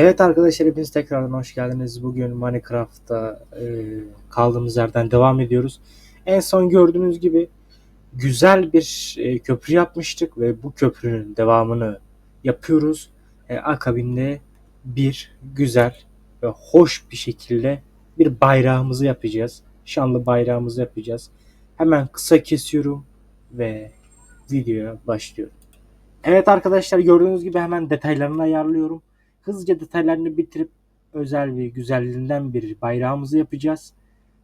Evet arkadaşlar hepiniz tekrardan hoş geldiniz. Bugün Minecraft'ta e, kaldığımız yerden devam ediyoruz. En son gördüğünüz gibi güzel bir e, köprü yapmıştık ve bu köprünün devamını yapıyoruz. E, akabinde bir güzel ve hoş bir şekilde bir bayrağımızı yapacağız. Şanlı bayrağımızı yapacağız. Hemen kısa kesiyorum ve videoya başlıyorum. Evet arkadaşlar gördüğünüz gibi hemen detaylarını ayarlıyorum hızlıca detaylarını bitirip özel ve güzelliğinden bir bayrağımızı yapacağız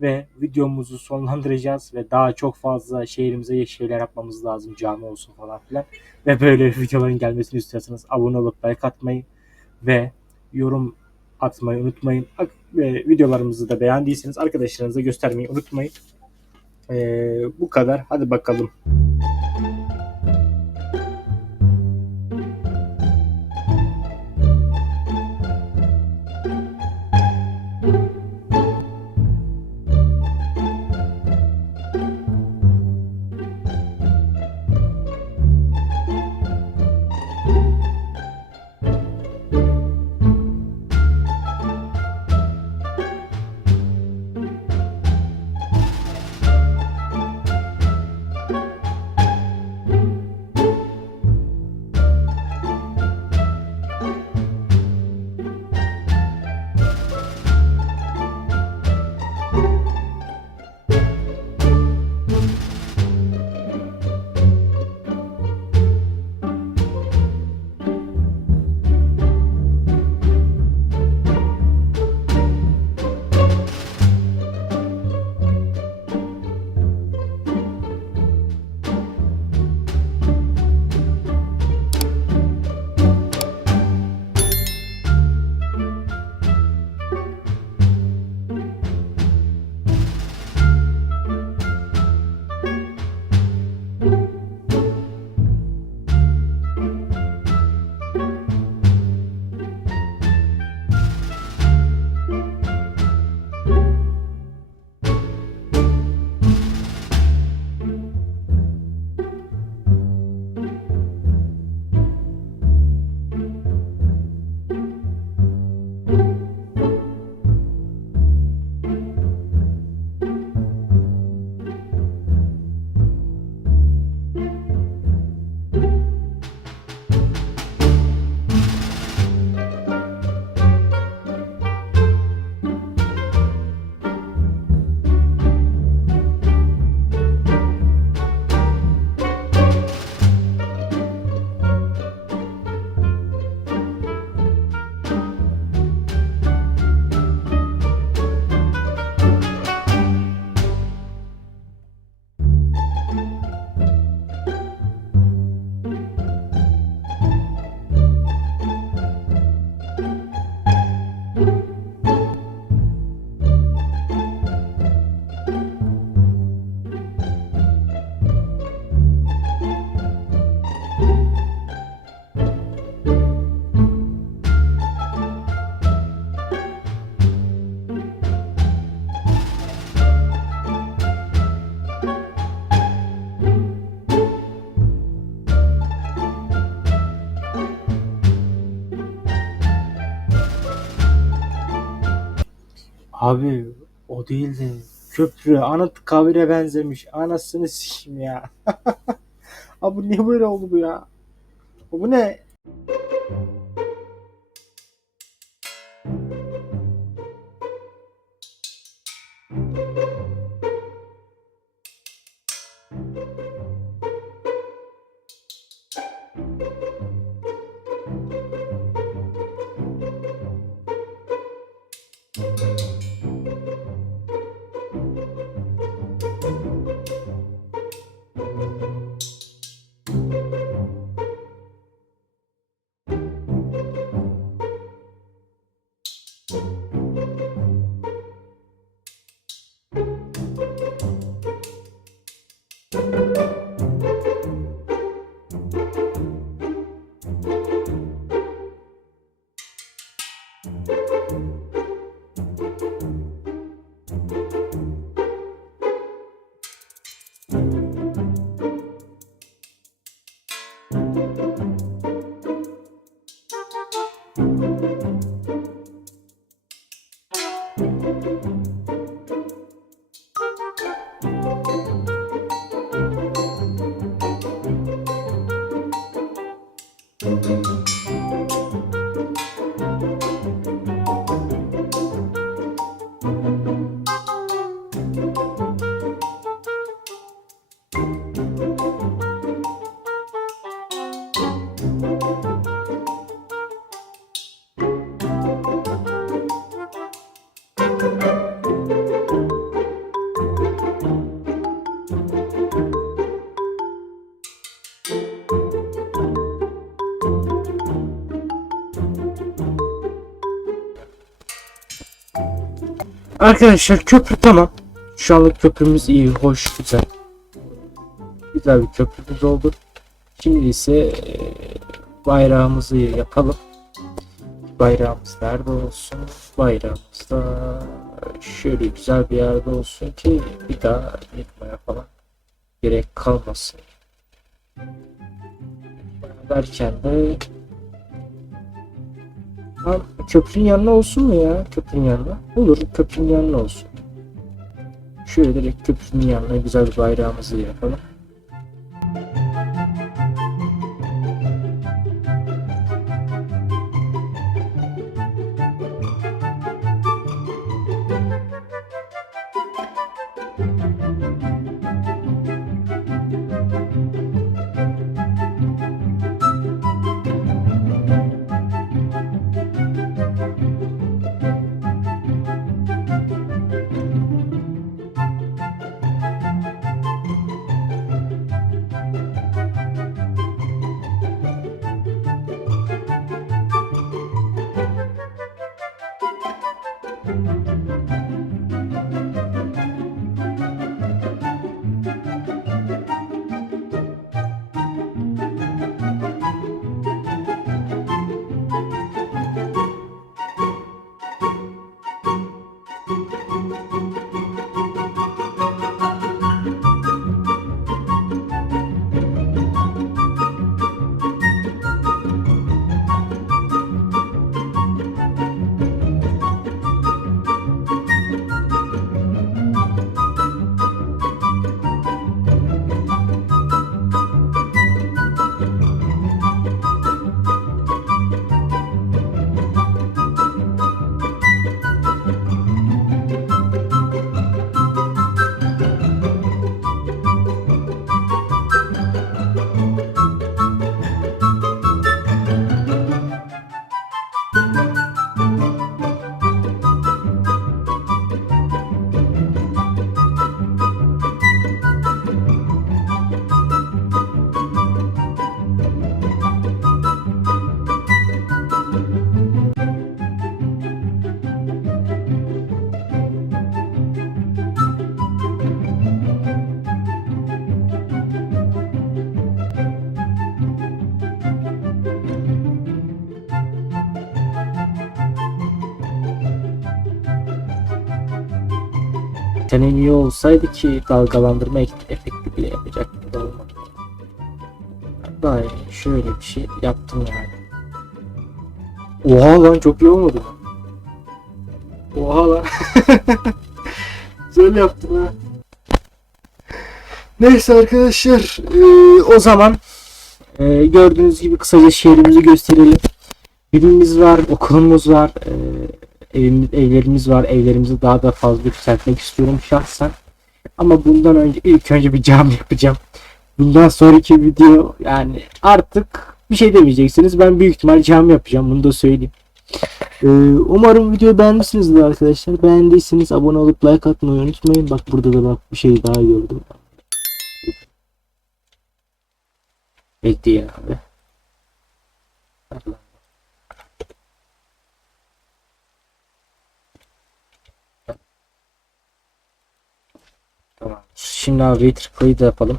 ve videomuzu sonlandıracağız ve daha çok fazla şehrimize şeyler yapmamız lazım cami olsun falan filan. Ve böyle videoların gelmesini istiyorsanız abone olup like atmayı ve yorum atmayı unutmayın. Ve videolarımızı da beğendiyseniz arkadaşlarınıza göstermeyi unutmayın. Ee, bu kadar. Hadi bakalım Abi o değil de köprü Anıtkabir'e benzemiş. Anasını sikeyim ya. Abi niye böyle oldu bu ya? Bu ne? Arkadaşlar köprü tamam. Şu anlık köprümüz iyi, hoş, güzel. Güzel bir köprümüz oldu. Şimdi ise e, bayrağımızı yapalım. Bayrağımız nerede olsun? Bayrağımız da şöyle güzel bir yerde olsun ki bir daha yıkmaya falan gerek kalmasın. Derken de Lan köprünün yanına olsun mu ya? Köprünün yanına. Olur köprünün yanına olsun. Şöyle direkt köprünün yanına güzel bir bayrağımızı yapalım. Senin iyi olsaydı ki dalgalandırma ek- efekti bile yapacaktı da olmadı. İyi, şöyle bir şey yaptım yani. Oha lan çok iyi olmadı mı? Oha lan. Güzel yaptım ha. Neyse arkadaşlar eee, o zaman eee, gördüğünüz gibi kısaca şehrimizi gösterelim. Evimiz var, okulumuz var, eee, evimiz, evlerimiz var. Evlerimizi daha da fazla yükseltmek istiyorum şahsen. Ama bundan önce ilk önce bir cam yapacağım. Bundan sonraki video yani artık bir şey demeyeceksiniz. Ben büyük ihtimal cam yapacağım. Bunu da söyleyeyim. Ee, umarım videoyu beğenmişsinizdir arkadaşlar. Beğendiyseniz abone olup like atmayı unutmayın. Bak burada da bak bir şey daha gördüm. Bekleyin abi. Şimdi abi Waiter da yapalım.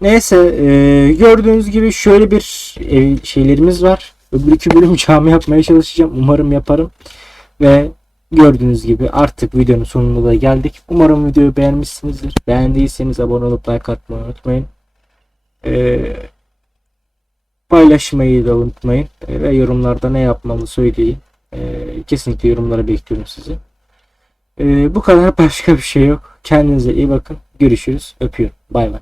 Neyse e, gördüğünüz gibi şöyle bir ev şeylerimiz var. Öbür iki bölüm cami yapmaya çalışacağım. Umarım yaparım. Ve gördüğünüz gibi artık videonun sonuna da geldik. Umarım videoyu beğenmişsinizdir. Beğendiyseniz abone olup like atmayı unutmayın. E, paylaşmayı da unutmayın. E, ve yorumlarda ne yapmamı söyleyin. Kesinlikle yorumlara bekliyorum sizi. E, bu kadar başka bir şey yok. Kendinize iyi bakın. Görüşürüz. Öpüyorum. Bay bay.